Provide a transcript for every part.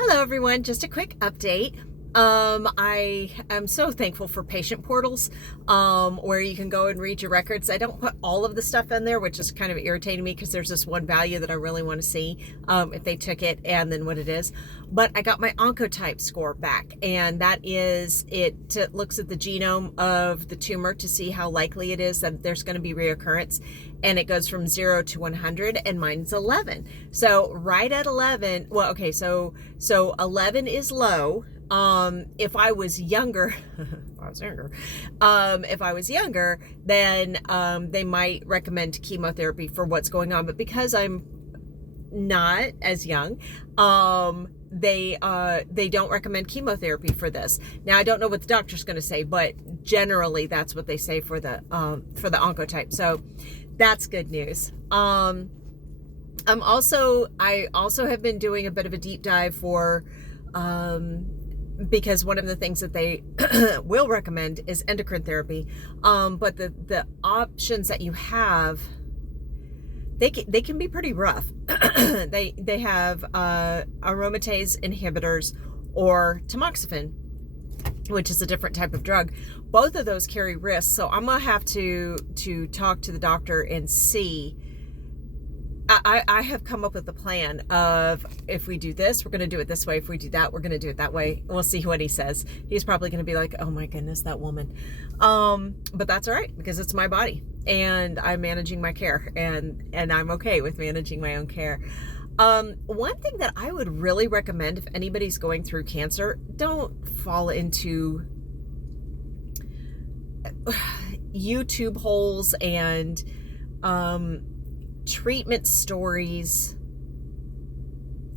Hello, everyone. Just a quick update. I am so thankful for patient portals, where you can go and read your records. I don't put all of the stuff in there, which is kind of irritating me because there's this one value that I really want to see, if they took it and then what it is. But I got my oncotype score back, and that is, it looks at the genome of the tumor to see how likely it is that there's going to be reoccurrence. And it goes from 0 to 100, and mine's 11. So right at 11, well, okay, so 11 is low. If I was younger, if I was younger, then they might recommend chemotherapy for what's going on. But because I'm not as young, they don't recommend chemotherapy for this. Now I don't know what the doctor's going to say, but generally that's what they say for the oncotype. So that's good news. I also have been doing a bit of a deep dive for, because one of the things that they will recommend is endocrine therapy. But the options that you have, they can be pretty rough. they have aromatase inhibitors or tamoxifen, which is a different type of drug. Both of those carry risks, so I'm gonna have to talk to the doctor and see. I have come up with a plan of, if we do this, we're going to do it this way. If we do that, we're going to do it that way. We'll see what he says. He's probably going to be like, oh my goodness, that woman. But that's all right, because it's my body and I'm managing my care, and I'm okay with managing my own care. One thing that I would really recommend if anybody's going through cancer, don't fall into YouTube holes and, treatment stories.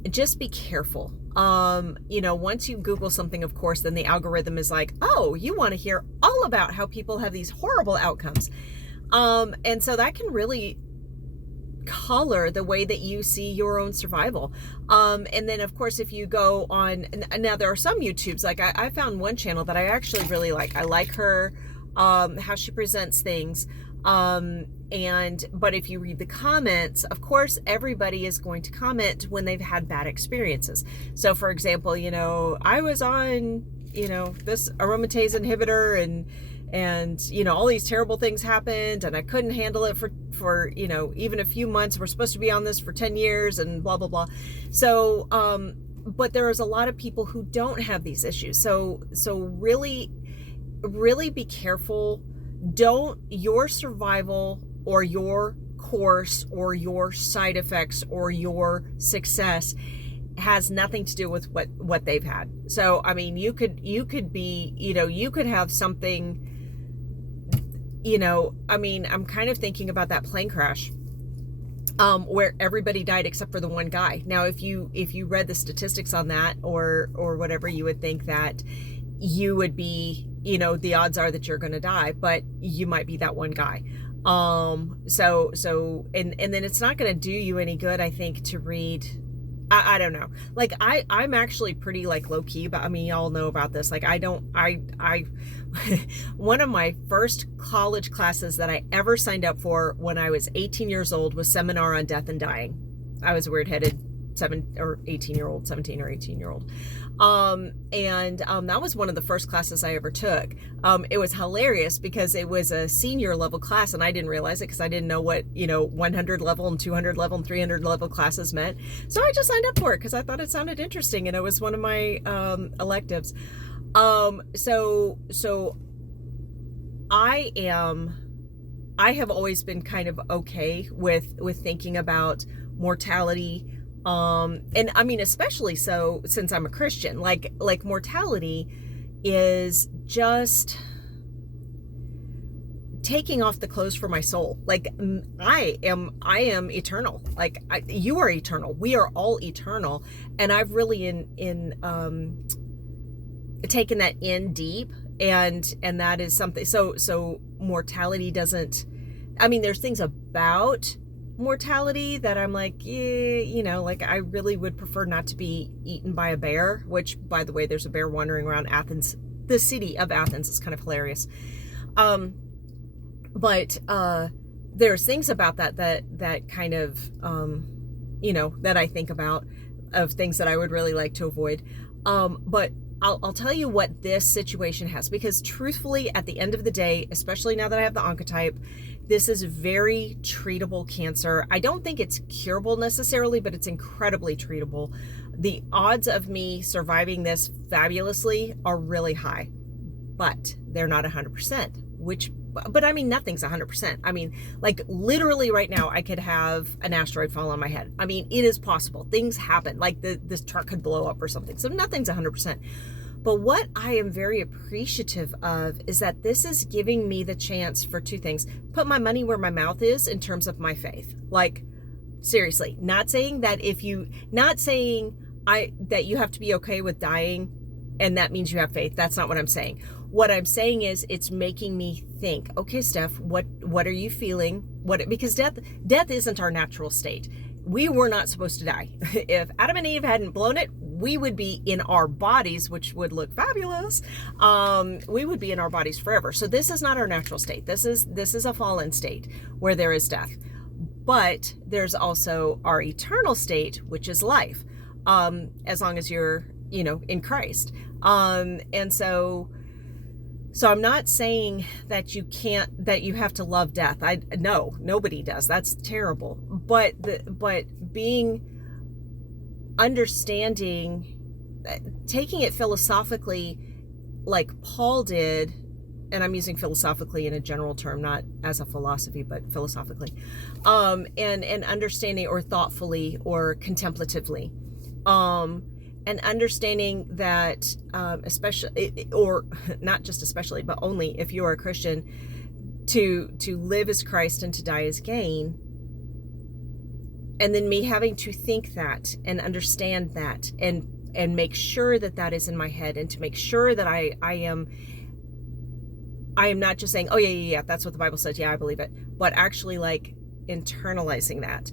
Just be careful. Once you Google something, of course, then the algorithm is like, oh, you want to hear all about how people have these horrible outcomes. And so that can really color the way that you see your own survival. And then of course, if you go on, now there are some YouTubes, like I found one channel that I actually really like. I like her, how she presents things. But if you read the comments, of course, everybody is going to comment when they've had bad experiences. So for example, I was on, this aromatase inhibitor and all these terrible things happened and I couldn't handle it for even a few months. We're supposed to be on this for 10 years and blah, blah, blah. So, but there is a lot of people who don't have these issues. So really, really be careful. Your survival or your course or your side effects or your success has nothing to do with what they've had. So, I mean, you could be, you could have something, I'm kind of thinking about that plane crash, where everybody died except for the one guy. Now, if you read the statistics on that or whatever, you would think that you would be, the odds are that you're going to die, but you might be that one guy. And then it's not going to do you any good, I think, to read. I don't know. Like I'm actually pretty like low key, but I mean, y'all know about this. Like one of my first college classes that I ever signed up for when I was 18 years old was Seminar on Death and Dying. I was a weird-headed 17 or 18 year old. That was one of the first classes I ever took. It was hilarious because it was a senior level class and I didn't realize it because I didn't know what, 100 level and 200 level and 300 level classes meant. So I just signed up for it because I thought it sounded interesting and it was one of my, electives. So I have always been kind of okay with thinking about mortality. And I mean, especially so since I'm a Christian, like mortality is just taking off the clothes for my soul. Like I am eternal. Like you are eternal. We are all eternal. And I've really taken that in deep, and that is something. So mortality doesn't, I mean, there's things about mortality that I'm like, yeah, like I really would prefer not to be eaten by a bear, which, by the way, there's a bear wandering around Athens, the city of Athens. It's kind of hilarious. But there's things about that kind of, that I think about. of things that I would really like to avoid. But I'll tell you what this situation has, because truthfully, at the end of the day, especially now that I have the oncotype, this is very treatable cancer. I don't think it's curable necessarily, but it's incredibly treatable. The odds of me surviving this fabulously are really high, but they're not 100%, but I mean, nothing's 100%. I mean, like literally right now, I could have an asteroid fall on my head. I mean, it is possible. Things happen. Like this truck could blow up or something. So nothing's 100%. But what I am very appreciative of is that this is giving me the chance for two things. Put my money where my mouth is in terms of my faith. Like, seriously, not saying that that you have to be okay with dying and that means you have faith. That's not what I'm saying. What I'm saying is it's making me think, okay, Steph, what are you feeling? Because death isn't our natural state. We were not supposed to die. If Adam and Eve hadn't blown it, we would be in our bodies, which would look fabulous. We would be in our bodies forever. So this is not our natural state. This is a fallen state where there is death. But there's also our eternal state, which is life, as long as you're, in Christ. And so I'm not saying that you have to love death. No, nobody does. That's terrible. But understanding, taking it philosophically, like Paul did, and I'm using philosophically in a general term, not as a philosophy, but philosophically, and understanding, or thoughtfully, or contemplatively, and understanding that, especially, or not just especially, but only if you're a Christian, to live as Christ and to die as gain. And then me having to think that and understand that and make sure that is in my head, and to make sure that I am not just saying, oh yeah, that's what the Bible says, yeah, I believe it, but actually like internalizing that.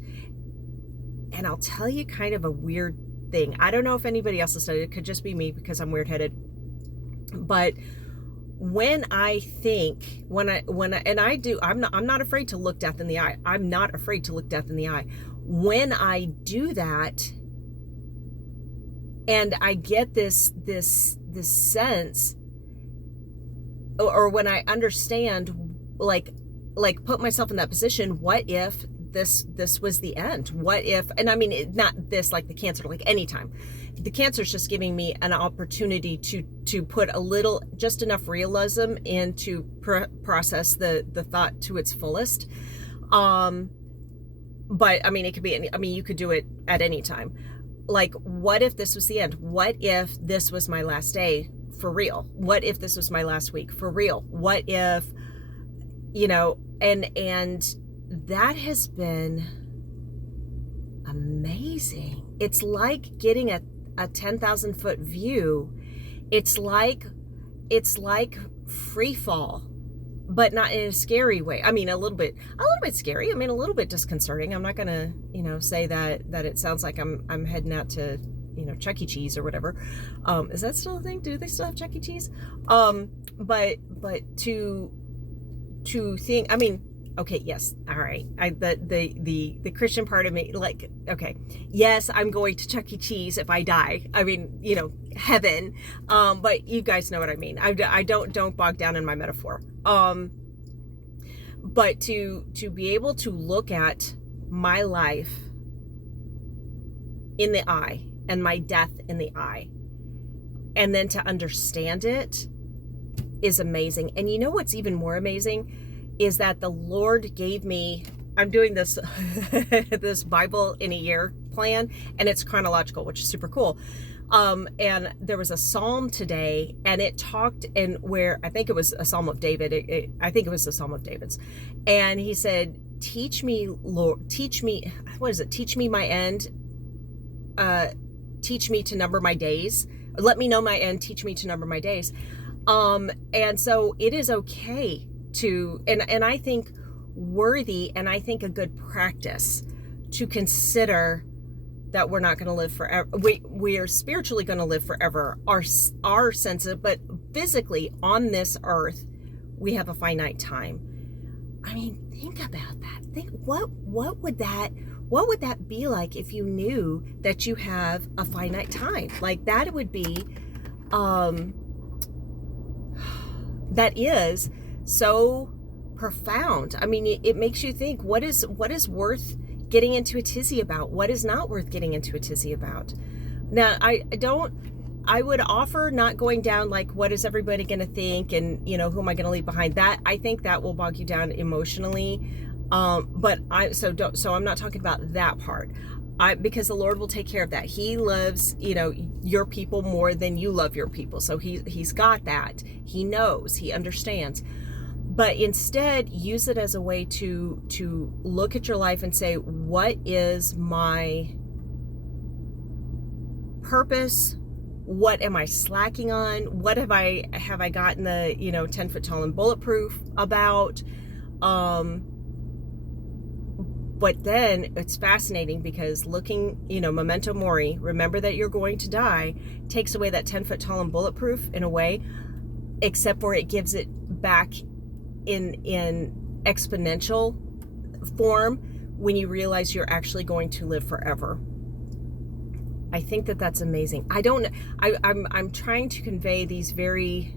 And I'll tell you kind of a weird thing. I don't know if anybody else has studied it. It could just be me because I'm weird-headed. But when I think, I'm not afraid to look death in the eye. I'm not afraid to look death in the eye. When I do that, and I get this sense, or when I understand, like put myself in that position, what if this was the end? What if, and I mean, not this, like the cancer, like anytime. The cancer is just giving me an opportunity to put just enough realism in to process the thought to its fullest. But I mean, it could be, you could do it at any time. Like, what if this was the end? What if this was my last day for real? What if this was my last week for real? What if, and that has been amazing. It's like getting a 10,000 foot view. It's like free fall, but not in a scary way. I mean, a little bit scary. I mean, a little bit disconcerting. I'm not gonna, say that it sounds like I'm heading out to, Chuck E. Cheese or whatever. Is that still a thing? Do they still have Chuck E. Cheese? But to think, I mean, okay, yes, all right. The Christian part of me, like, okay, yes, I'm going to Chuck E. Cheese if I die. I mean, heaven. But you guys know what I mean. I don't bog down in my metaphor. But to be able to look at my life in the eye and my death in the eye, and then to understand it, is amazing. And you know what's even more amazing is that the Lord gave me, I'm doing this this Bible in a year plan, and it's chronological, which is super cool. And there was a psalm today, and it talked, and where I think it was a psalm of David. I think it was a psalm of David's, and he said, "Teach me, Lord, teach me. What is it? Teach me my end. Teach me to number my days. Let me know my end. Teach me to number my days." And so it is okay to, and I think worthy, and I think a good practice to consider that we're not going to live forever. We are spiritually going to live forever. Our sense of, but physically on this earth, we have a finite time. I mean, think about that. Think what would that what would that be like if you knew that you have a finite time? Like, that would be, that is so profound. I mean, it makes you think, what is worth getting into a tizzy about? What is not worth getting into a tizzy about? Now, I would offer not going down like, what is everybody going to think, and who am I going to leave behind? That, I think that will bog you down emotionally. But I'm not talking about that part. Because the Lord will take care of that. He loves, your people more than you love your people. So he's got that. He knows, he understands. But instead, use it as a way to look at your life and say, what is my purpose? What am I slacking on? What have I gotten the 10 foot tall and bulletproof about? But then it's fascinating, because looking, Memento Mori, remember that you're going to die, takes away that 10 foot tall and bulletproof in a way, except for it gives it back in exponential form when you realize you're actually going to live forever. I think that that's amazing. I'm trying to convey these very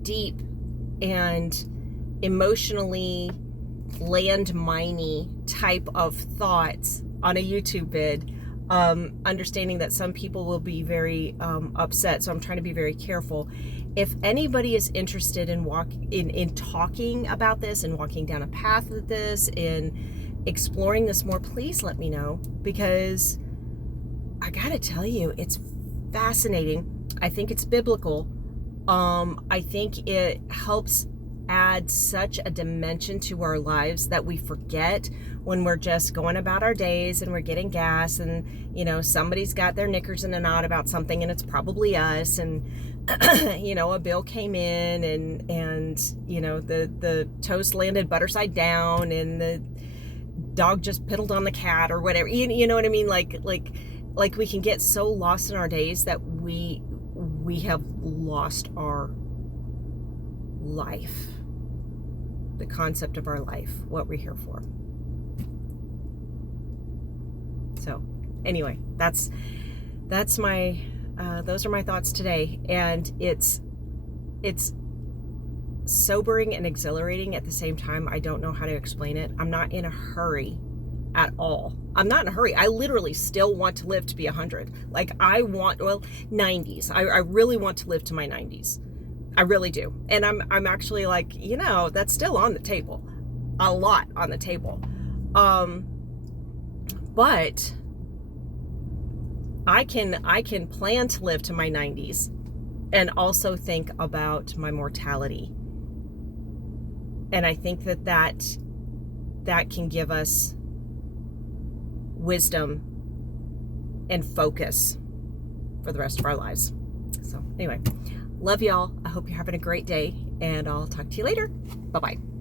deep and emotionally landminey type of thoughts on a YouTube vid, understanding that some people will be very upset, so I'm trying to be very careful. If anybody is interested in talking about this and walking down a path with this, in exploring this more, please let me know, because I gotta tell you, it's fascinating. I think it's biblical. I think it helps add such a dimension to our lives that we forget when we're just going about our days and we're getting gas, and somebody's got their knickers in a knot about something, and it's probably us, and a bill came in, and the toast landed butter side down, and the dog just piddled on the cat, or whatever. You know what I mean? Like we can get so lost in our days that we have lost our life, the concept of our life, what we're here for. So anyway, that's my those are my thoughts today, and it's sobering and exhilarating at the same time. I don't know how to explain it. I'm not in a hurry at all. I'm not in a hurry. I literally still want to live to be 100. Like, I want, 90s. I really want to live to my 90s. I really do. And I'm actually like, that's still on the table. A lot on the table. But I can plan to live to my 90s and also think about my mortality. And I think that can give us wisdom and focus for the rest of our lives. So anyway, love y'all. I hope you're having a great day, and I'll talk to you later. Bye-bye.